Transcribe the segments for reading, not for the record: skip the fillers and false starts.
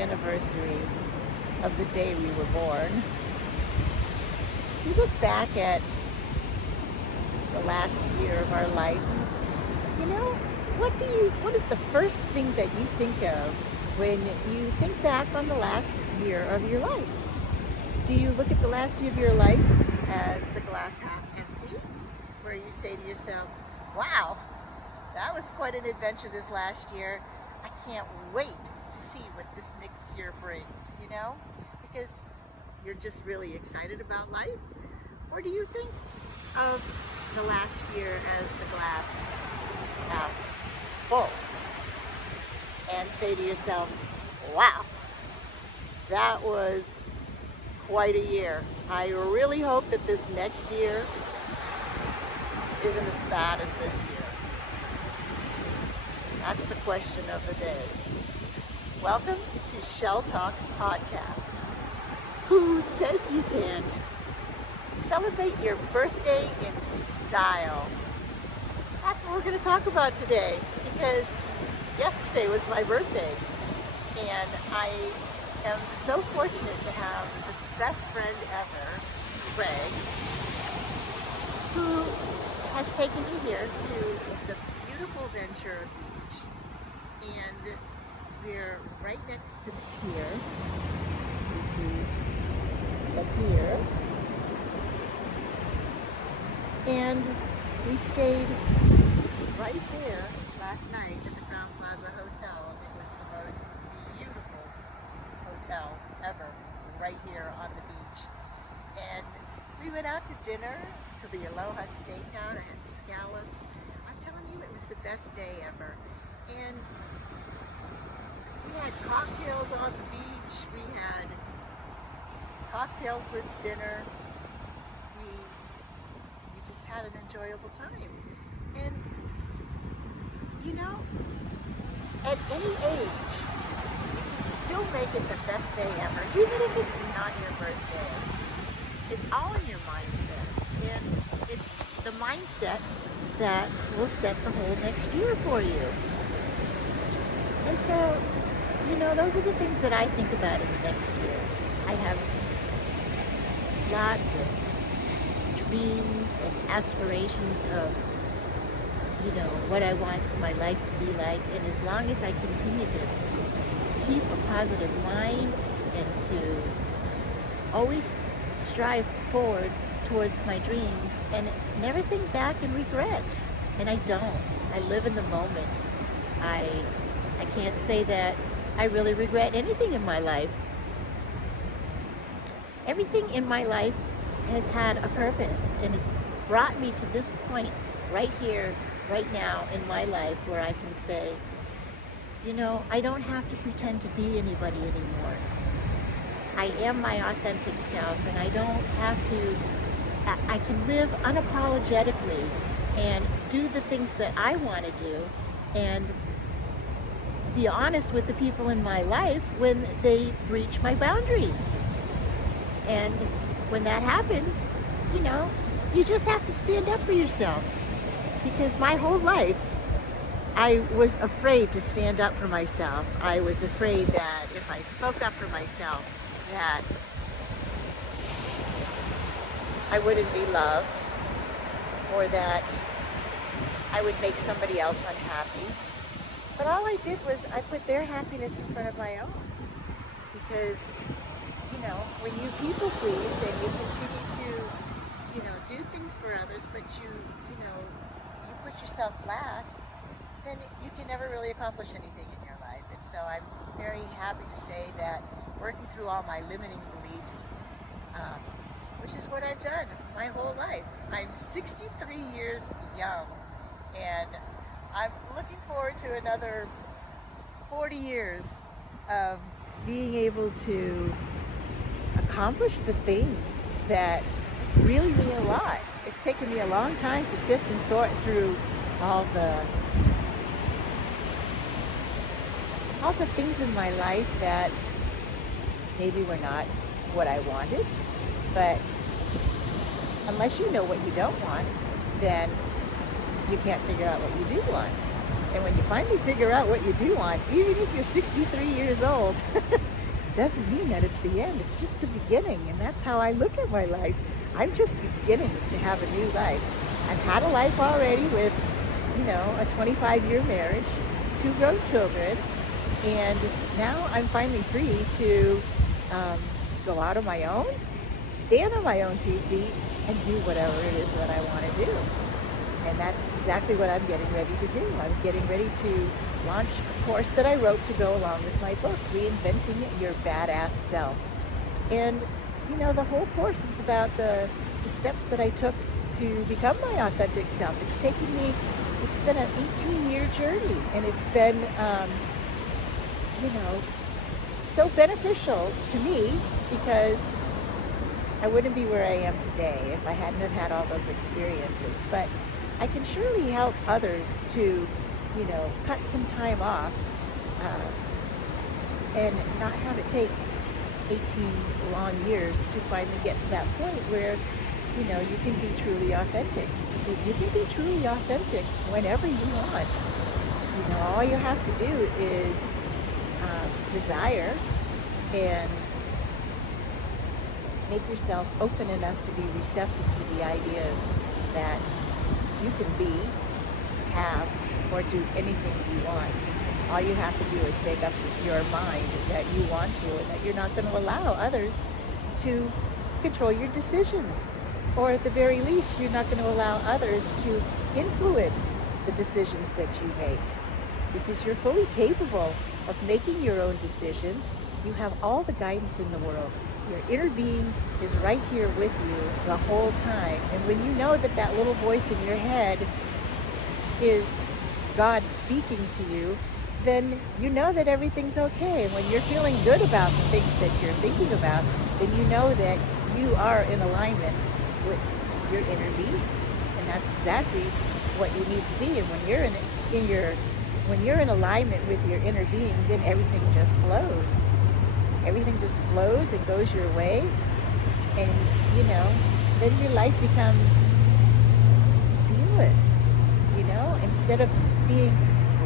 anniversary of the day we were born. We look back at the last year of our life. You know, what is the first thing that you think of when you think back on the last year of your life? Do you look at the last year of your life as the glass half empty, where you say to yourself, wow, that was quite an adventure this last year. I can't wait to see what this next year brings, because you're just really excited about life? Or do you think of the last year as the glass half full and say to yourself, wow, that was quite a year. I really hope that this next year isn't as bad as this year. That's the question of the day. Welcome to ChelleTalks podcast. Who says you can't? Celebrate your birthday in style. That's what we're going to talk about today, because yesterday was my birthday, and I am so fortunate to have the best friend ever, Greg, who has taken me here to the beautiful Ventura Beach, and we're right next to the pier. You see the pier, and we stayed right there last night at the Crown Plaza Hotel. It was the most beautiful hotel ever, right here on the beach. And we went out to dinner to the Aloha Steakhouse. I had scallops. I'm telling you, it was the best day ever. And we had cocktails on the beach. We had cocktails with dinner. We just had an enjoyable time. And at any age, you can still make it the best day ever, even if it's not your birthday. It's all in your mindset, and it's the mindset that will set the whole next year for you. And so, those are the things that I think about in the next year. I have lots of dreams and aspirations of what I want my life to be like, and as long as I continue to keep a positive mind and to always strive forward towards my dreams and never think back and regret. And I don't. I live in the moment. I can't say that I really regret anything in my life. Everything in my life has had a purpose, and it's brought me to this point right here, right now in my life, where I can say, I don't have to pretend to be anybody anymore. I am my authentic self, and I don't have to, I can live unapologetically and do the things that I want to do, and be honest with the people in my life when they breach my boundaries. And when that happens, you just have to stand up for yourself. Because my whole life, I was afraid to stand up for myself. I was afraid that if I spoke up for myself, that I wouldn't be loved, or that I would make somebody else unhappy. But all I did was I put their happiness in front of my own. Because, when you people please and you continue to, do things for others, but you put yourself last, then you can never really accomplish anything in your life. And so I'm very happy to say that working through all my limiting beliefs, which is what I've done my whole life. I'm 63 years young, and I'm looking forward to another 40 years of being able to accomplish the things that really mean a lot. It's taken me a long time to sift and sort through all the things in my life that maybe were not what I wanted. But unless you know what you don't want, then you can't figure out what you do want. And when you finally figure out what you do want, even if you're 63 years old, doesn't mean that it's the end. It's just the beginning. And that's how I look at my life. I'm just beginning to have a new life. I've had a life already with, a 25-year marriage, 2 grown children, and now I'm finally free to um, go out on my own, stand on my own 2 feet, and do whatever it is that I want to do. And that's exactly what I'm getting ready to do. I'm getting ready to launch a course that I wrote to go along with my book, Reinventing Your Badass Self. And, the whole course is about the steps that I took to become my authentic self. It's been an 18-year journey, and it's been, you know, so beneficial to me because I wouldn't be where I am today if I hadn't have had all those experiences. But I can surely help others to, cut some time off and not have it take 18 long years to finally get to that point where, you can be truly authentic. Because you can be truly authentic whenever you want. All you have to do is desire and make yourself open enough to be receptive to the ideas that you can be, have, or do anything you want. All you have to do is make up your mind that you want to, and that you're not going to allow others to control your decisions. Or at the very least, you're not going to allow others to influence the decisions that you make. Because you're fully capable of making your own decisions. You have all the guidance in the world. Your inner being is right here with you the whole time. And when you know that that little voice in your head is God speaking to you, then you know that everything's okay. And when you're feeling good about the things that you're thinking about, then you know that you are in alignment with your inner being. And that's exactly what you need to be. And when you're in alignment with your inner being, then everything just flows. Everything just flows and goes your way. And, then your life becomes seamless, instead of being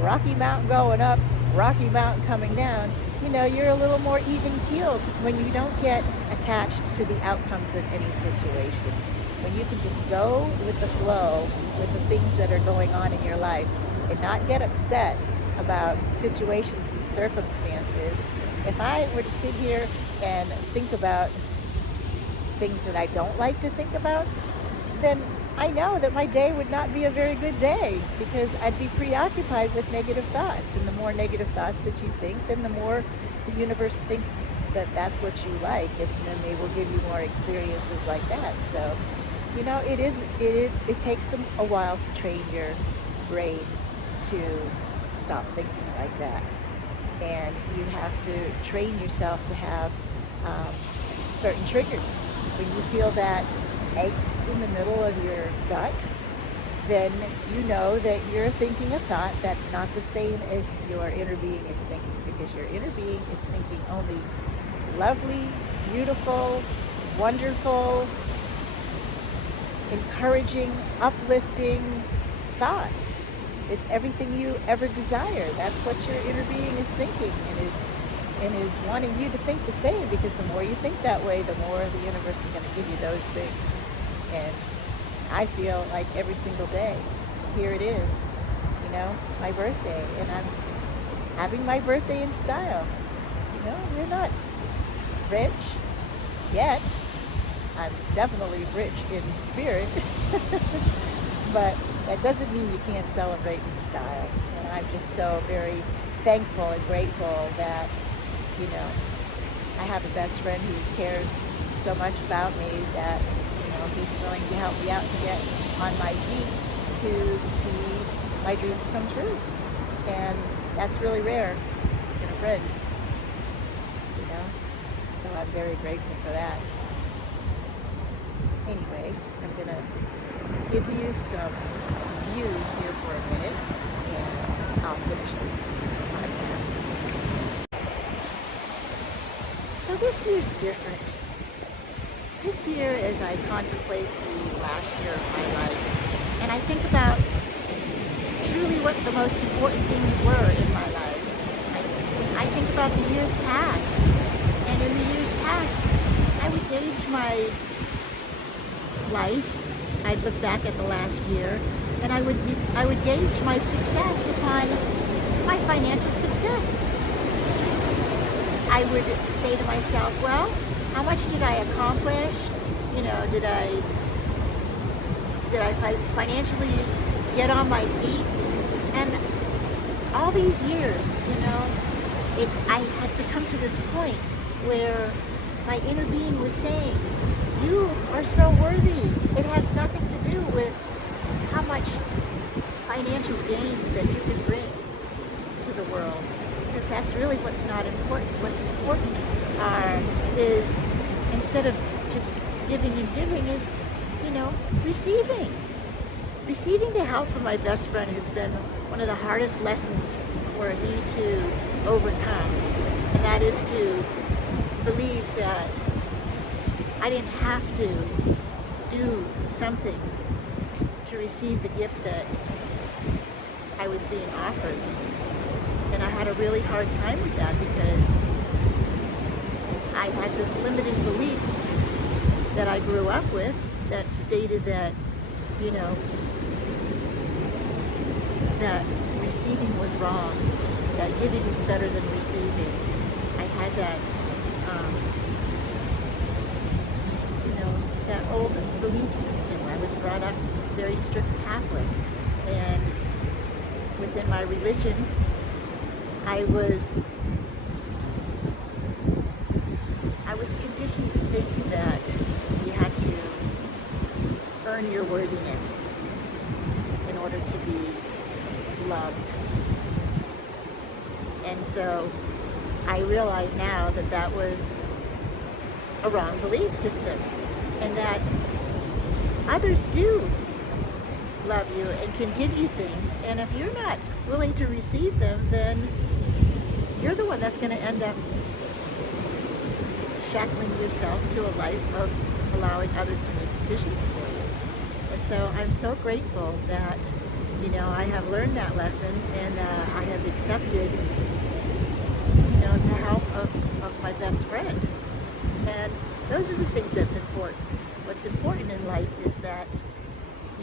Rocky Mountain going up, Rocky Mountain coming down, you're a little more even keeled when you don't get attached to the outcomes of any situation. When you can just go with the flow with the things that are going on in your life and not get upset about situations and circumstances. If I were to sit here and think about things that I don't like to think about, then I know that my day would not be a very good day because I'd be preoccupied with negative thoughts. And the more negative thoughts that you think, then the more the universe thinks that that's what you like, and then they will give you more experiences like that. So, it takes a while to train your brain to stop thinking like that. And you have to train yourself to have certain triggers. When you feel that angst in the middle of your gut, then you know that you're thinking a thought that's not the same as your inner being is thinking, because your inner being is thinking only lovely, beautiful, wonderful, encouraging, uplifting thoughts. It's everything you ever desire. That's what your inner being is thinking and is wanting you to think the same, because the more you think that way, the more the universe is going to give you those things. And I feel like every single day, here it is, my birthday, and I'm having my birthday in style. We're not rich yet. I'm definitely rich in spirit, but that doesn't mean you can't celebrate in style. And I'm just so very thankful and grateful that, I have a best friend who cares so much about me that, he's willing to help me out to get on my feet to see my dreams come true. And that's really rare in a friend, so I'm very grateful for that. Anyway, I'm going to give you some views here for a minute, and I'll finish this podcast. So this year's different. This year, as I contemplate the last year of my life, and I think about truly what the most important things were in my life, I think about the years past And in the years past, I would gauge my life. I'd look back at the last year, and I would gauge my success upon my financial success. I would say to myself, well, how much did I accomplish? You know, did I financially get on my feet? And all these years, I had to come to this point where my inner being was saying, you are so worthy. It has nothing to do with how much financial gain that you can bring to the world, because that's really what's not important. What's important is, instead of just giving and giving, is, receiving. Receiving the help from my best friend has been one of the hardest lessons for me to overcome, and that is to believe that I didn't have to do something to receive the gifts that I was being offered. And I had a really hard time with that, because I had this limiting belief that I grew up with that stated that, that receiving was wrong, that giving is better than receiving. I had that, that old belief system. I was brought up very strict Catholic, and within my religion, I was conditioned to think that you had to earn your worthiness in order to be loved. And so I realize now that that was a wrong belief system, and that others do love you and can give you things, and if you're not willing to receive them, then you're the one that's going to end up shackling yourself to a life of allowing others to make decisions for you. And so I'm so grateful that, I have learned that lesson, and I have accepted, the help of my best friend. And those are the things that's important. What's important in life is that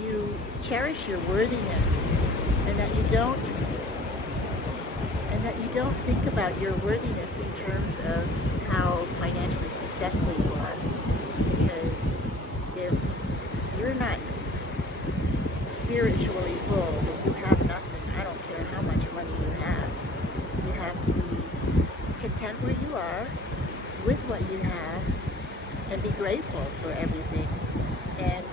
you cherish your worthiness, and that you don't think about your worthiness in terms of how financially successful you are. Because if you're not spiritually full, then you have nothing. I don't care how much money you have. You have to be content where you are with what you have, and be grateful for everything, and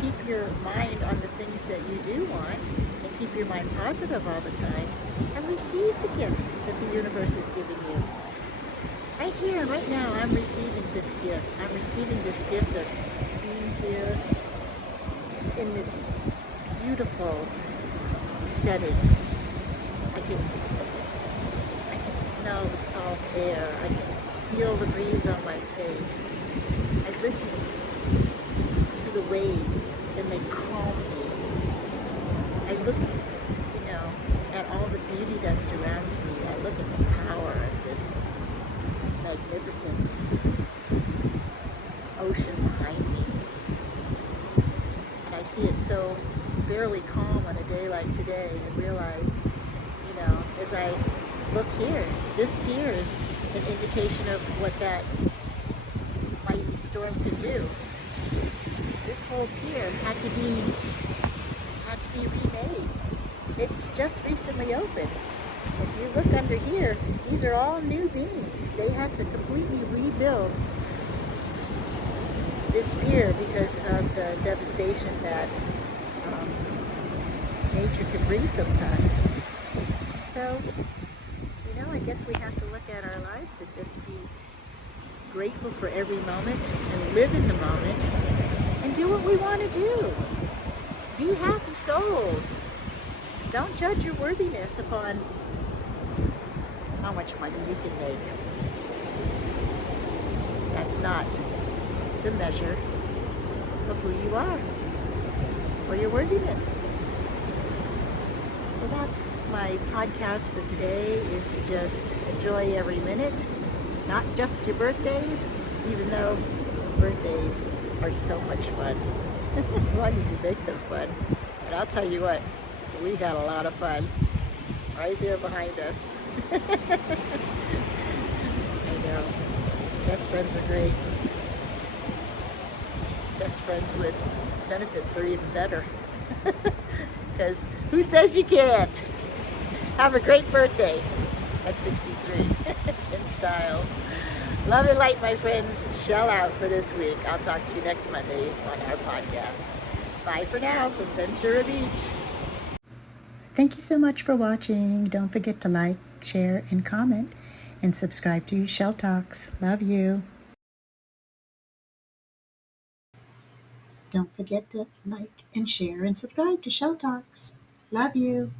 keep your mind on the things that you do want, and keep your mind positive all the time, and receive the gifts that the universe is giving you. Right here, right now, I'm receiving this gift. I'm receiving this gift of being here in this beautiful setting. I can smell the salt air. I can feel the breeze on my face. I listen to the waves, and they calm me. I look, at all the beauty that surrounds me. I look at the power of this magnificent ocean behind me. And I see it so fairly calm on a day like today, and realize, as I look here, this pier is an indication of what that mighty storm could do. This whole pier had to be remade. It's just recently opened. If you look under here, these are all new beams. They had to completely rebuild this pier because of the devastation that nature can bring sometimes. So, I guess we have to look at our lives and just be grateful for every moment, and live in the moment, and do what we want to do. Be happy souls. Don't judge your worthiness upon how much money you can make. That's not the measure of who you are or your worthiness. So that's my podcast for today, is to just enjoy every minute, not just your birthdays, even though birthdays are so much fun, as long as you make them fun. And I'll tell you what, we had a lot of fun right there behind us. I know. Best friends are great. Best friends with benefits are even better. Because who says you can't? Have a great birthday at 63 in style. Love and light, my friends. Shell out for this week. I'll talk to you next Monday on our podcast. Bye for now from Ventura Beach. Thank you so much for watching. Don't forget to like, share, and comment, and subscribe to ChelleTalks. Love you. Don't forget to like and share and subscribe to ChelleTalks. Love you.